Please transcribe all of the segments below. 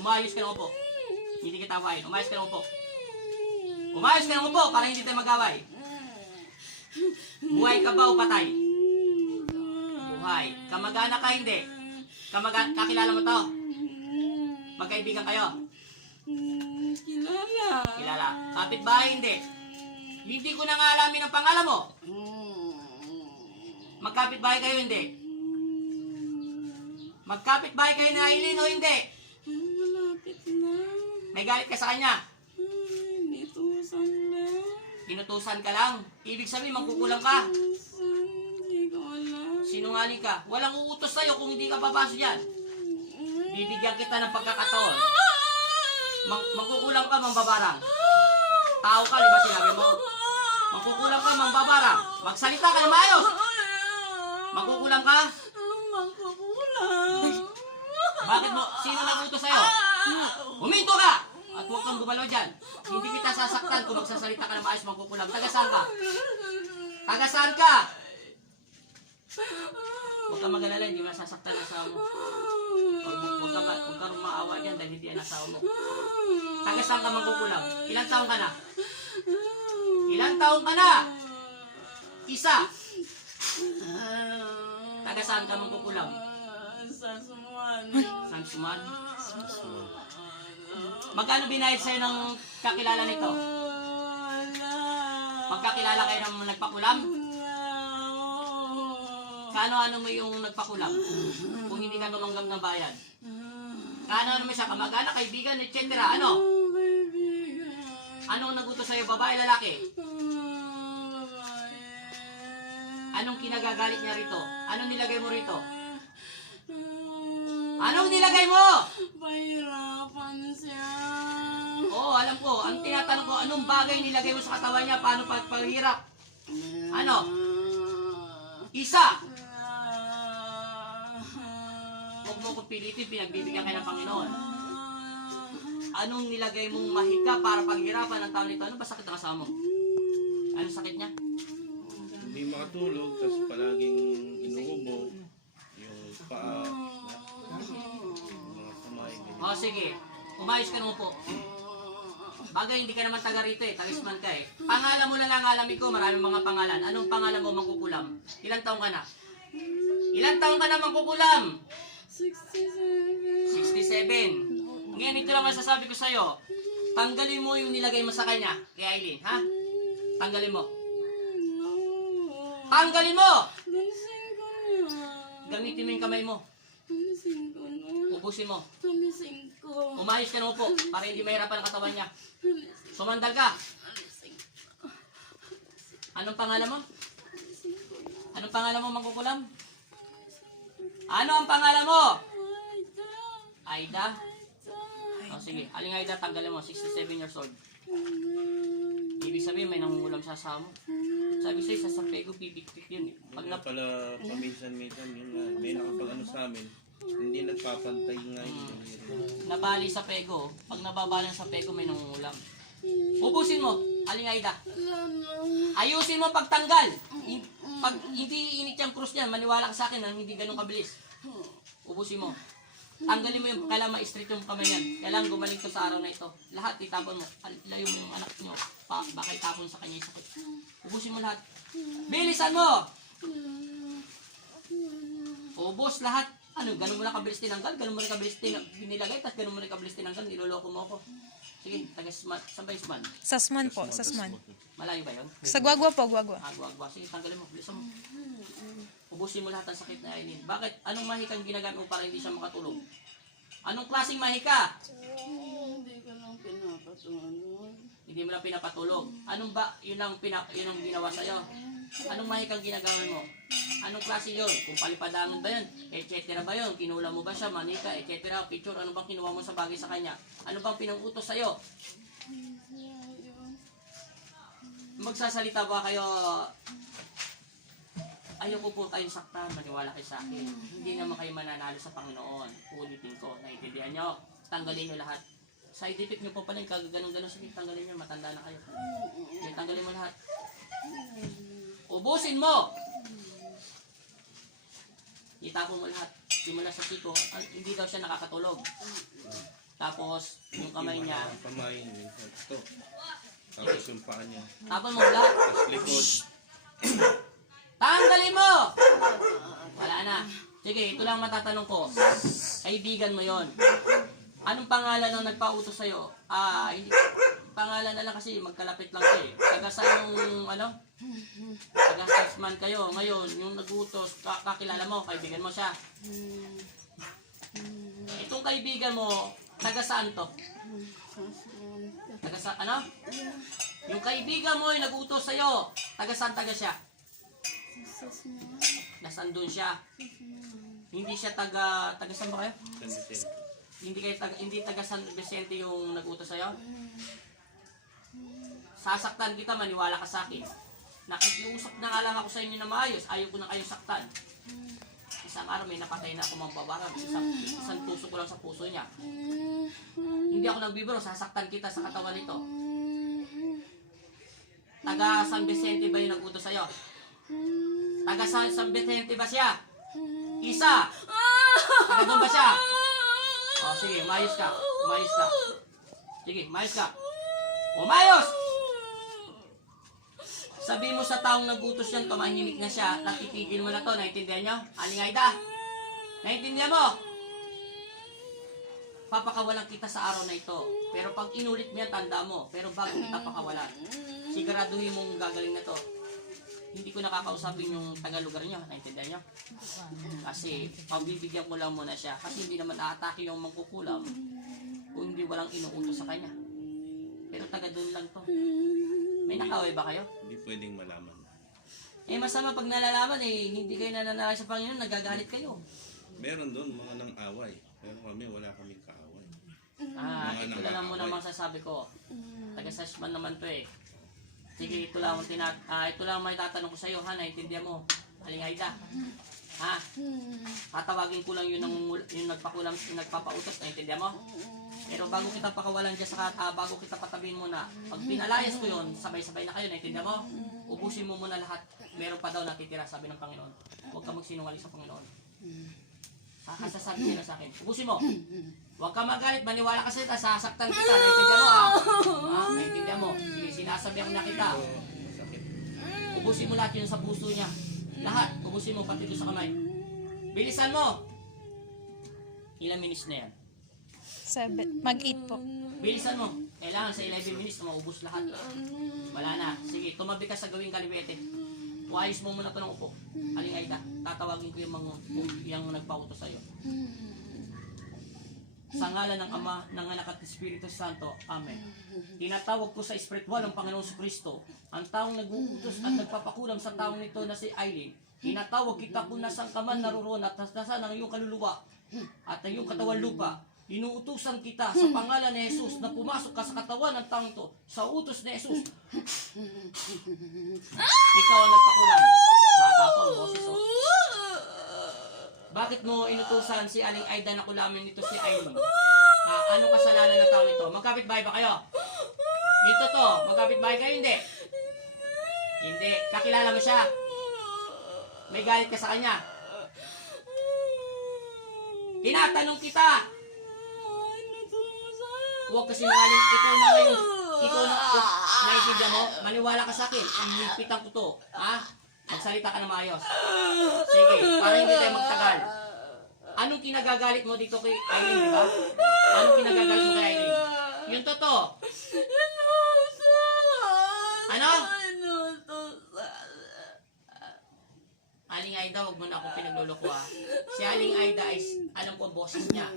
Umayos ka ng upo. Hindi kita awayin. Umayos ka ng upo. Umayos ka ng upo para hindi tayo mag-away. Buhay ka ba o patay? Buhay. Kamag-anak ka hindi? Kakilala mo to? Magkaibigan kayo? Kilala. Kapitbahay hindi? Hindi ko na nga alamin ang pangalan mo. Magkapitbahay kayo hindi? Magkapitbahay kayo na Aileen o hindi? Malapit na. May galit ka sa kanya? Inutusan na. Inutusan ka lang? Ibig sabihin mangkukulang ka? Hindi ko alam. Sinungaling ka? Walang uutos sa'yo kung hindi ka papasok dyan. Bibigyan kita ng pagkakataon. Mangkukulang ka, mambabarang. Tao ka, di ba sinabi mo? Mangkukulang ka, mambabarang. Magsalita ka na maayos. Mangkukulang ka? Mangkukulang. Bakit mo? Sino nag-utos sa'yo? Huminto ka! At huwag kang gumalaw dyan. Hindi kita sasaktan kung magsasalita ka na maayos, mangkukulang. Taga-saan ka? Taga-saan ka? Huwag kang mag-alala, hindi mo nasasaktan ang asawa mo. Huwag kang maawa dyan dahil hindi ang asawa mo. Taga-saan ka mangkukulang? Ilang taong ka na? Ilang taong ka na? Isa. Taga-saan ka mangkukulang? Sa Suman. San Suman? Magkano binayad sa'yo ng kakilala nito? Magkakilala kayo ng nagpakulam? Kano-ano mo yung nagpakulam? Kung hindi ka tumanggap ng bayad. Kano-ano mo siya? Kamag-anak, kaibigan, etc. Ano? Anong nagutos sa'yo? Babae, lalaki? Anong kinagagalit niya rito? Anong nilagay mo rito? Anong nilagay mo? Pahirapan siya. Oo, alam ko. Ang tinatanong ko, anong bagay nilagay mo sa katawan niya? Paano pagpahirap? Ano? Isa. Huwag mo ko pilitin, pinagbibigyan kayo ng Panginoon. Anong nilagay mong mahika para paghirapan ng tao nito? Ano ba sakit ng asawa mo? Anong sakit niya? Hindi makatulog, tapos palaging inuubo. Yung paa, mga kamay, ganyan. O sige, umayos ka nung po. Bagay, hindi ka naman taga rito eh, tagisman ka eh. Pangalan mo lang ang alamin ko, maraming mga pangalan. Anong pangalan mo, mangkukulam? Ilang taong ka na? Ilang taong ka na, mangkukulam? 67. 67. Ngayon, ito lang masasabi ko sa'yo. Tanggalin mo yung nilagay mo sa kanya, kay Aileen, ha? Tanggalin mo. Tanggalin mo! Dalising ko na. Gamitin mo yung kamay mo. Dalising ko na. Ubusin mo. Dalising ko. Umayos ka na upo para hindi mahirapan ang katawan niya. Dalising. Sumandal ka. Dalising. Anong pangalan mo? Dalising ko na. Anong pangalan mo, mangkukulam? Ano ang pangalan mo? Aida. Aida? Aida. O sige, aling Aida, tanggalin mo. 67 years old. Ibig sabihin, may nangungulam sa asawa mo. Sabi sa'yo, sa Pego, pipik-pik yun eh. Pag Kaya pala paminsan-minsan yun nga, may nakapag-ano sa amin, hindi nagpapantay nga yun. nabali sa Pego, pag nababalan sa Pego, may nangungulam. Ubusin mo, aling Aida. Ayusin mo pagtanggal. Pag hindi init yung krus niyan, maniwala ka sa akin na hindi ganun kabilis. Ubusin mo. Tanggalin mo yung, kailangan ma-straight yung kamay yan. Kailangan gumaling ko sa araw na ito. Lahat itapon mo. Layo mo yung anak nyo. Baka itapon sa kanya yung sakit. Ubusin mo lahat. Bilisan mo! Ubus lahat. Ano, ganun mo na kabilis tinanggal, ganun mo na kabilis binilagay, tapos ganun mo na kabilis tinanggal, niloloko mo ako. Sige, saan ba Isman? Sasman po, Sasman. Malayo ba yun? Sa Guagua po, Guagua. Agwa-agwa. Sige, tanggalin mo. Bilisan mo. Ubusin mo lahat ng sakit na Aileen. Bakit? Anong mahikang ginagamit mo para hindi siya makatulog? Anong klaseng mahika? Hindi ko lang pinapatunan. Hindi mo lang pinapatulog. Anong ba? Yun ang ginawa sa'yo. Anong mahikang ginagamit mo? Anong klase yun? Kung palipadangan ba yun? Etc. ba yun? Kinula mo ba siya? Manika? Etc. Picture? Ano bang kinuha mo sa bagay sa kanya? Ano bang pinang-utos sa'yo? Magsasalita ba kayo? Ayoko po tayong saktan, maniwala kayo sa akin. Hindi naman kayo mananalo sa Panginoon. Ulitin ko, naiintindihan nyo. Tanggalin nyo lahat. Side effect nyo po pala yung kagaganong-ganon. Sige, tanggalin nyo, matanda na kayo. Sige, tanggalin mo lahat. Ubusin mo! Itapon mo lahat. Simula sa siko, hindi daw siya nakakatulog. Tapos, yung kamay niya. Yung kamay niya. Ito. Tapos yung paa niya. Tapos mo lahat. Tapos likod. Tanggalin mo! Wala na. Sige, ito lang matatanong ko. Kaibigan mo yon. Anong pangalan ng nagpautos sa'yo? Hindi. Pangalan na lang kasi, magkalapit lang siya eh. Taga saan yung, taga salesman kayo. Ngayon, yung nagutos, kakilala mo, kaibigan mo siya. Itong kaibigan mo, taga saan to? Taga saan, Yung kaibigan mo yung nagutos sa'yo, taga saan taga siya? Nasaan doon siya? Hindi siya taga saan ba kayo? San Vicente. Hindi taga San Vicente yung nagutos sa'yo? Sasaktan kita, maniwala ka sa akin. Nakikiusap na nga lang ako sa inyo na maayos, ayaw ko na kayong saktan. Isang araw may napatay na ako mambabarang, isang tuso ko lang sa puso niya. Hindi ako nagbibiro, sasaktan kita sa katawan nito. Taga San Vicente ba yung nagutos sa'yo? Taga San Vicente ba siya? Isa! Taga doon ba siya? O sige, umayos ka. Umayos ka. Sige, umayos ka. Umayos! Sabi mo sa taong nagutos yan, tumahimik na siya, natitigil mo na to, naintindihan nyo? Aling Aida? Naintindihan mo? Papakawalan kita sa araw na ito. Pero pag inulit mo yan, tanda mo. Pero bago kita pakawalan, siguraduhin mong gagaling na to. Hindi ko nakakausapin yung taga-lugar nyo. Naintindihan nyo? Kasi pabibigyan ko lang muna siya. Kasi hindi naman aatake yung mangkukulam kung hindi walang inuutos sa kanya. Pero taga doon lang to. May nakaway ba kayo? Hindi pwedeng malaman. Masama pag nalalaman hindi kayo nananalig sa Panginoon, nagagalit kayo. Meron doon mga nang away. Pero kami, wala kaming kaaway. Ito na lang muna masasabi ko. Taga-sashman naman to eh. Sige, ito lang may tatanong ko sa iyo, ha? Naintindihan mo? Aling Aida? Ha? Tatawagin ko lang yung nagpakulam, yung nagpapautos, naintindihan mo? Pero bago kita pakawalan dyan bago kita patabihin muna, pag pinalayas ko yun, sabay-sabay na kayo, naintindihan mo? Ubusin mo muna lahat. Meron pa daw natitira, sabi ng Panginoon. Huwag ka magsinungaling sa Panginoon. Sasasabi nila sa akin, ubusin mo. Huwag ka magalit, maniwala kasi sasaktan kita, naintindihan mo ha? Naintindihan mo. Sige, sinasabihan na kita. Masakit. Ubusin mo lahat yun sa puso niya. Lahat, ubusin mo pati doon sa kamay. Bilisan mo! Ilang minutes na yan? 7. Mag-8 po. Bilisan mo. Kailangan sa 11 minutes na maubos lahat. Wala na. Sige, tumabi ka sa gawing kaliwete. Uayos mo muna ito ng upo. Aling Aida, tatawagin ko yung nagpautos sa'yo. Sa ngalan ng Ama, ng Anak at Espiritu Santo. Amen. Tinatawag ko sa espiritual ng Panginoon Kristo, ang taong nag-uutos at nagpapakulam sa taong nito na si Aileen. Tinatawag kita kung nasang ka man naroon at nasaan ang iyong kaluluwa at ang iyong katawan lupa. Inuutusan kita sa pangalan ni Jesus na pumasok ka sa katawan ng taong ito, sa utos ni Jesus. Ikaw ang nagpakulam. Bata pa ang boses, oh. Bakit mo inutusan si Aling Aida na kulamin nito si Aileen? Anong kasalanan ng taong ito? Magkapit-bahay ba kayo? Dito to, magkapit-bahay kayo? Hindi. Hindi. Kakilala mo siya? May galit ka sa kanya? Tinatanong kita! Huwag kasi nangaling, ikaw na ngayon. Ikaw na, naintindihan mo? Maniwala ka sa akin. Hihigpitan ko to. Ha? Magsalita ka na maayos. Sige, para hindi tayo magtagal. Anong kinagagalit mo dito kay Aileen, di ba? Anong kinagagalit mo kay Aileen? Yung totoo. Ano? Aling Aida, huwag mo na akong pinagluloko ha. Si Aling Aida ay alam ko ang boses niya.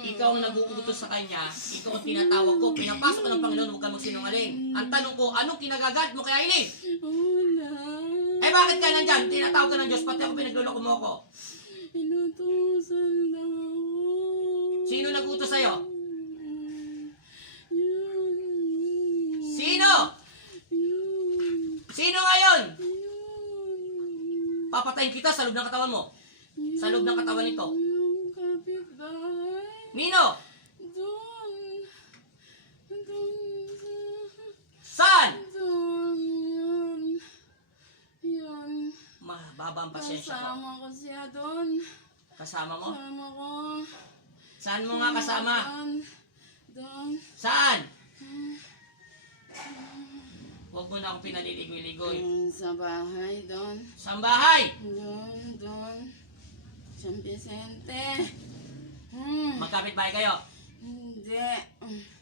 Ikaw ang nag-uutos sa kanya, ikaw ang tinatawag ko, pinapasok ko ng Panginoon, huwag ka magsinungaling. Ang tanong ko, anong kinagagalit mo kay Aileen? Bakit ka nandyan? Tinatawag ka ng Diyos, pati ako pinagluloko mo ako. Inutusan daw ako. Sino nag-utos sa'yo? Yun. Sino? Sino ngayon? Papatayin kita sa loob ng katawan mo. Sa loob ng katawan nito. Yung kapitbahay. Nino? Doon. Doon Saan? Doon. Yun. Mahaba ang pasensya ko. Kasama ko siya doon. Kasama mo? Kasama ko. Saan mo nga kasama? Doon. Saan? Huwag mo na akong pinaliligoy-ligoy. Sa bahay, doon. Saan bahay? Doon. San Vicente. Magkapit bahay kayo? Hindi.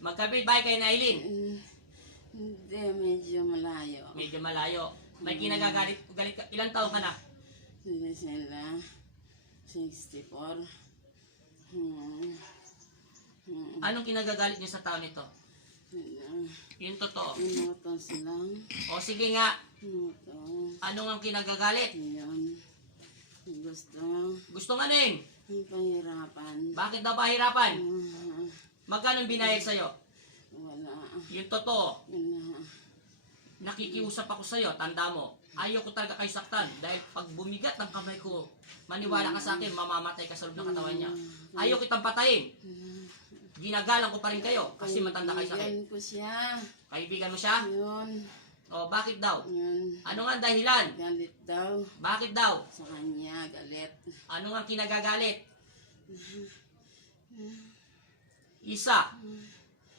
Magkapit bahay kayo na Eileen? Hindi, medyo malayo. Medyo malayo. May kinagagalit ka. Ilang taon ka na? Hindi sila. 64. Anong kinagagalit niyo sa taon nito? Yung totoo. Inutos lang. O sige nga, Inutos. anong ang kinagagalit? Yun. Gusto. Gusto nga ning. Ang pahirapan. Bakit daw pahirapan? Magkano binayad sa'yo? Wala. Yung totoo. Wala. Nakikiusap ako sa'yo, tanda mo. Ayaw ko talaga kay saktan. Dahil pag bumigat ang kamay ko, maniwala ka sa akin, mamamatay ka sa loob ng katawan niya. Ayaw kitang patayin. Ginagalang ko pa rin kayo kasi matanda kayo sa akin. Kaibigan ko siya. Kaibigan mo siya? Yun. O bakit daw? Yun. Ano nga ang dahilan? Galit daw. Bakit daw? Sa kanya, galit. Ano nga ang kinagagalit? Isa,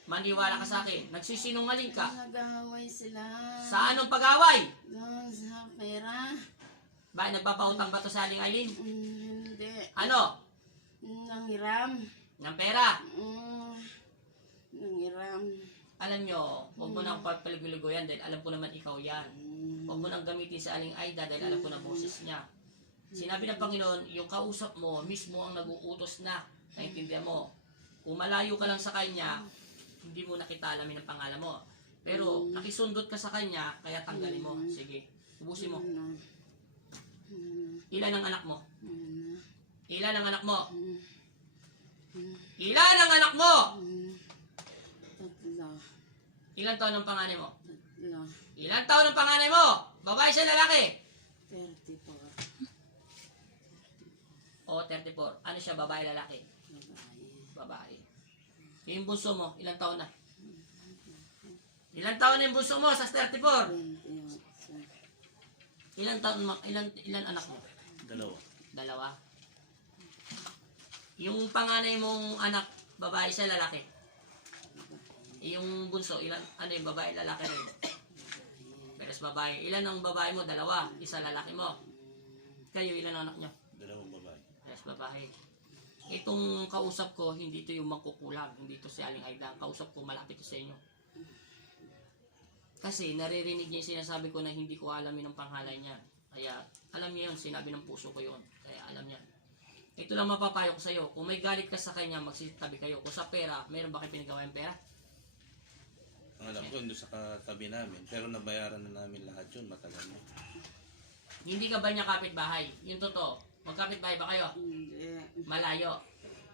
maniwala ka sa akin. Nagsisinungaling ka. Nag-away sila. Sa anong pag-away? Doon sa pera. Bakit nagpapautang ba to sa Aling Aileen? Hindi. Ano? Nanghiram. Ng pera? Nanghiram. Alam nyo, huwag mo nang papaliguligoyan dahil alam ko naman ikaw yan. Huwag mo nang gamitin sa Aling Aida dahil alam ko na boses niya. Sinabi ng Panginoon, yung kausap mo, mismo ang nag-uutos na. Naintindihan mo? Kung malayo ka lang sa Kanya, hindi mo nakita alamin ang pangalan mo. Pero nakisundot ka sa Kanya, kaya tanggalin mo. Sige, ubusin mo. Ilan ang anak mo? Ilan ang anak mo? Ilan ang anak mo? Tatlo. Ilan taon ang panganay mo? Tatlo. Ilan taon ang panganay mo? Babae siya, lalaki? 34. O, 34. Ano siya, babae, lalaki? Babae. Babae. Yung bunso mo, ilang taon na? Ilang taon na yung bunso mo sa 34? 28. Ilan anak mo? Dalawa. Dalawa. Yung panganay mong anak, babae siya, lalaki? Yung bunso, ano yung babae, lalaki rin? Pero babae. Ilan ang babae mo? Dalawa. Isa lalaki mo. Kayo, ilan ang anak nyo? Dalawang babae. Yes, babae. Itong kausap ko, hindi ito yung mangkukulag. Hindi ito si Aling Aida. Ang kausap ko, malapit ito sa inyo. Kasi naririnig niya yung sinasabi ko na hindi ko alamin ang pangalan niya. Kaya alam niya yun, sinabi ng puso ko yun. Kaya alam niya. Ito lang mapapayo ko sa iyo. Kung may galit ka sa kanya, magsitabi kayo. Kung sa pera, mayroon ba kayo pinagawa yung pera? Ang alam ko, doon sa katabi namin. Pero nabayaran na namin lahat yun. Matagal na. Hindi ka ba niya kapitbahay? Yung totoo. Magkapitbahay ba kayo? Hindi. Malayo.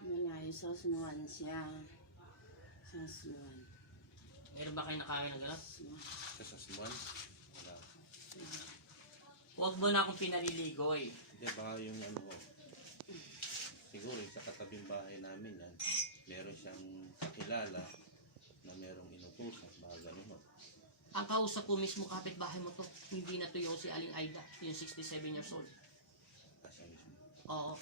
Malayo sa Sunuan siya. Sa Sunuan. Meron ba kayo nakakain ng gano'n? Sa Sasmuan. Wala. Huwag mo na akong pinaliligoy. Hindi, baka yung ano ko. Siguro yung sa katabing bahay namin yan. Meron siyang kakilala na merong inutusan. Baka ganun. Ang kausap ko mismo kapitbahay mo to. Hindi na to yung si Aling Aida. Yung 67 years old. Kasi mismo. Oo.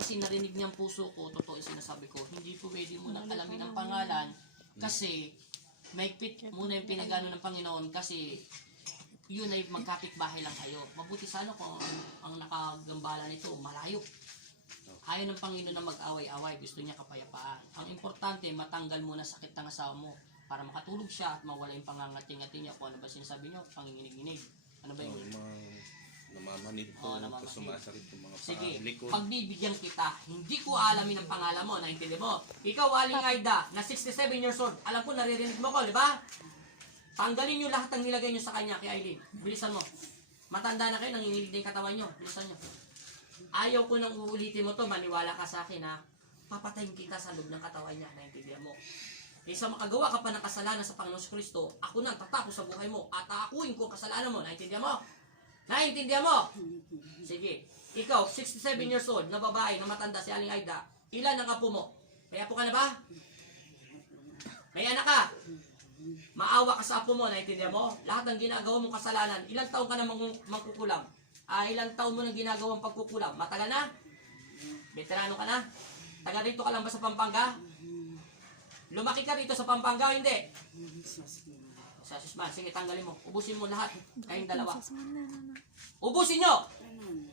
Kasi narinig niyang puso ko, totoo yung sinasabi ko, hindi po pwede mo nang alamin ang pangalan kasi maigpit muna yung pinagano ng Panginoon kasi yun ay magkapit-bahay lang kayo. Mabuti sana kung ang nakagambala nito malayo. Ayaw ng Panginoon na mag-away-away, gusto niya kapayapaan. Ang importante, matanggal muna sakit ng asawa mo para makatulog siya at mawala yung pangangati-ngati niya. Kung ano ba sinasabi niyo, panginginig-inig. Ano ba Oh, yun? yung mga namamanid Oo, po. namamanid. Tapos sumasakit yung mga Sige, likod. pagbibigyan kita, hindi ko alamin ang pangalan mo, naintindi mo. Ikaw, Aling Aida, na 67 years old, alam ko, naririnig mo ko, di ba? Tanggalin nyo lahat ng nilagay nyo sa kanya, kay Aileen. Bilisan mo. Matanda na kayo, nanginginig na yung katawan nyo. Bilisan nyo. Ayaw ko nang uulitin mo to, maniwala ka sa akin ha. Papatayin kita sa loob ng katawan niya, naintindihan mo. Isa makagawa ka pa ng kasalanan sa Panginoon Kristo, ako na tatapos sa buhay mo at aakuin ko ang kasalanan mo, naintindihan mo? Naintindihan mo? Sige. Ikaw, 67 years old, na babae, na matanda si Aling Aida. Ilan ang apo mo? May apo ka na ba? May anak ka? Maawa ka sa apo mo, naintindihan mo? Lahat ng ginagawa mong kasalanan, ilang taon ka na mangkukulam? Ilang taon mo nang ginagawang pagkukulam? Matagal na? Veterano ka na? Taga rito ka lang ba sa Pampanga? Lumaki ka rito sa Pampanga, hindi. Sa sinuwan. Sa susman, sige, tanggalin mo. Ubusin mo lahat. Kayong dalawa. Ubusin nyo! Ganun.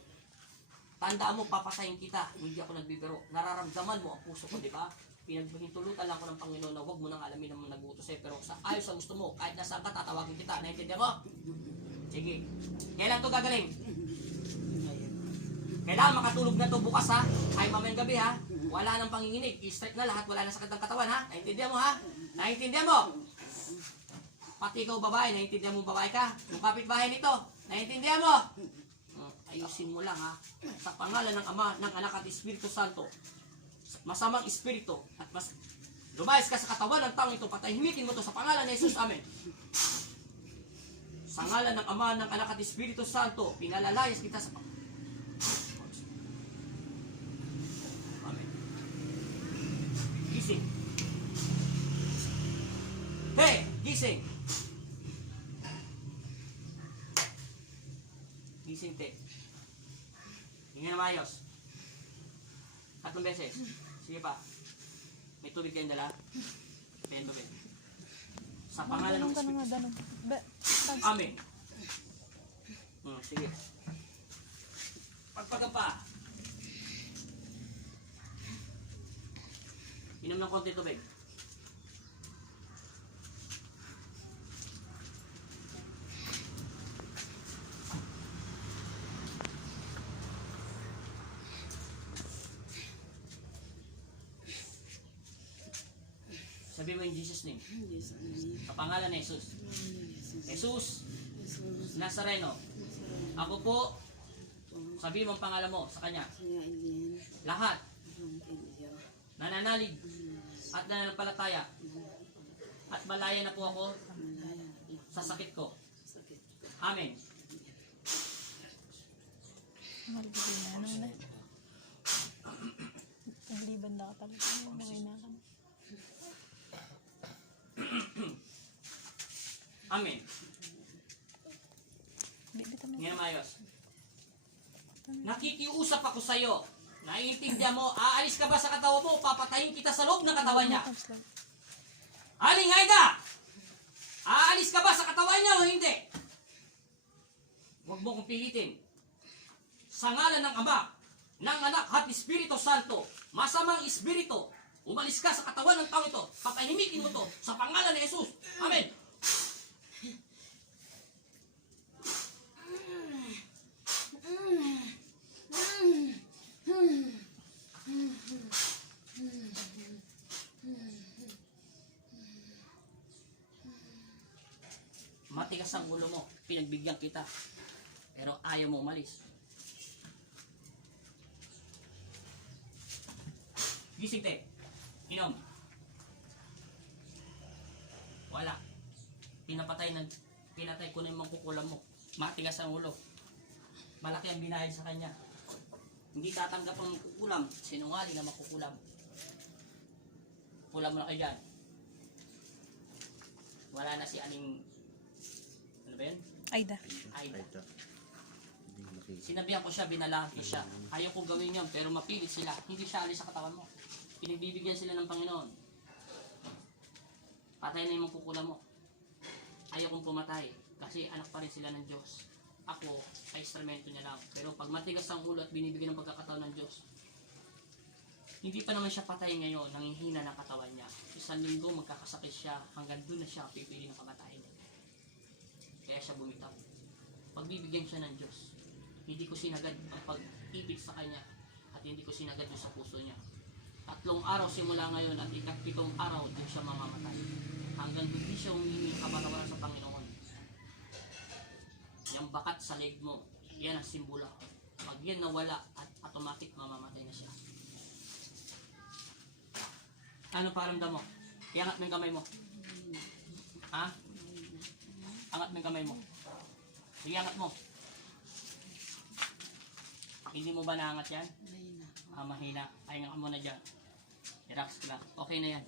Tandaan mo, papatayin kita. Hindi ako nagbibiro. Nararamdaman mo ang puso ko, di ba? Pinaghintulutan lang ko ng Panginoon na huwag mo nang alamin na nag-utos sa'yo. Pero sa ayos sa gusto mo, kahit nasaan ka, tatawagin kita. Naintindihan mo? Sige. Kailan to gagaling? Ngayon. Kailangan makatulog na to bukas ha. Ay mamayang gabi ha. Wala nang panginginig. I-straight na lahat. Wala na sakit ng katawan ha. Naintindihan mo ha? Naintindihan mo? Pati ikaw babae. Naintindihan mo babae ka? Yung kapitbahay nito. Naintindihan mo? Ayusin mo lang ha. Sa pangalan ng Ama, ng Anak at Espiritu Santo. Masamang espiritu at lumayas ka sa katawan ng taong ito. Patahimikin mo to sa pangalan ni Jesus. Amen. Sa ngalan ng Ama, ng Anak at Espiritu Santo, pinalalayas kita sa Amen. Gising. Hey! Gising! Gising, te. Tingnan na maayos. 3 beses. Sige pa. May tubig kayong dala? Kayong tubig. Sa pangalan ng Espiritu. Amen. Sige. Pagpaga pa. Inom ng konti tubig. Sabi mo in Jesus' name. Yes, amen. Sa pangalan ni Jesus. Jesus. Jesus Jesus. Nazareno. Ako po, sabi mo ang pangalan mo sa kanya. Saya Ilin. Lahat Ang Ilya. nananalig at nananampalataya at malaya na po ako Malaya. sa sakit ko. Sakit. Amen. Nagliban na ka talaga. Nanginakan. Amen. Bibita mo. Ngayon maayos. Nakikiusap ako sa iyo. Naiintindihan mo, aalis ka ba sa katawan mo, papatayin kita sa loob ng katawan niya. Aling Aida! Aalis ka ba sa katawan niya o hindi? Huwag mo kong pilitin. Sa ngalan ng Ama, ng Anak at Espiritu Santo, masamang espiritu, umalis ka sa katawan ng taong ito, papahimikin mo to sa pangalan ni Jesus. Amen. Matigas ang ulo mo, pinagbigyan kita. Pero ayaw mo umalis. Gising te. Inom. Wala. Pinatay ko na yung mangkukulam mo. Matigas ang ulo. Malaki ang binayad sa kanya. Hindi tatanggap ang mangkukulam. Sinungaling na mangkukulam. Kulam mo na kayo dyan. Wala na si Aling... Ano ba yun? Aida. Aida. Ito. Hindi makita. Sinabihan ko siya, binalahan ko siya. Ayaw kong gawin yun, pero mapilit sila. Hindi siya alis sa katawan mo. Pinagbibigyan sila ng Panginoon. Patay na yung mangkukulam mo. Ayaw kong pumatay, kasi anak pa rin sila ng Diyos. Ako, ay instrumento niya lang. Pero pag matigas ang ulo at binibigyan ng pagkakataon ng Diyos, hindi pa naman siya patay ngayon, nanghihina ng katawan niya. 1 linggo magkakasakit siya, hanggang doon na siya pipili ng pamatayin. Kaya siya bumitaw. Pagbibigyan siya ng Diyos, hindi ko sinagad ang pag-ibig sa kanya at hindi ko sinagad doon sa puso niya. 3 araw simula ngayon at 7 araw doon siya mamamatay. Hanggang doon siya humingi ng kapatawaran sa Panginoon. Yung bakat sa leg mo, yan ang simbolo. Pag yan nawala at automatic mamamatay na siya. Ano paramdam mo? Iangat mo yung kamay mo. Ha? Angat mo yung kamay mo. Sige, angat mo. Hindi mo ba naangat yan? Mahina. Mahina. Pahinga ka muna dyan. Relax ka lang. Okay na yan.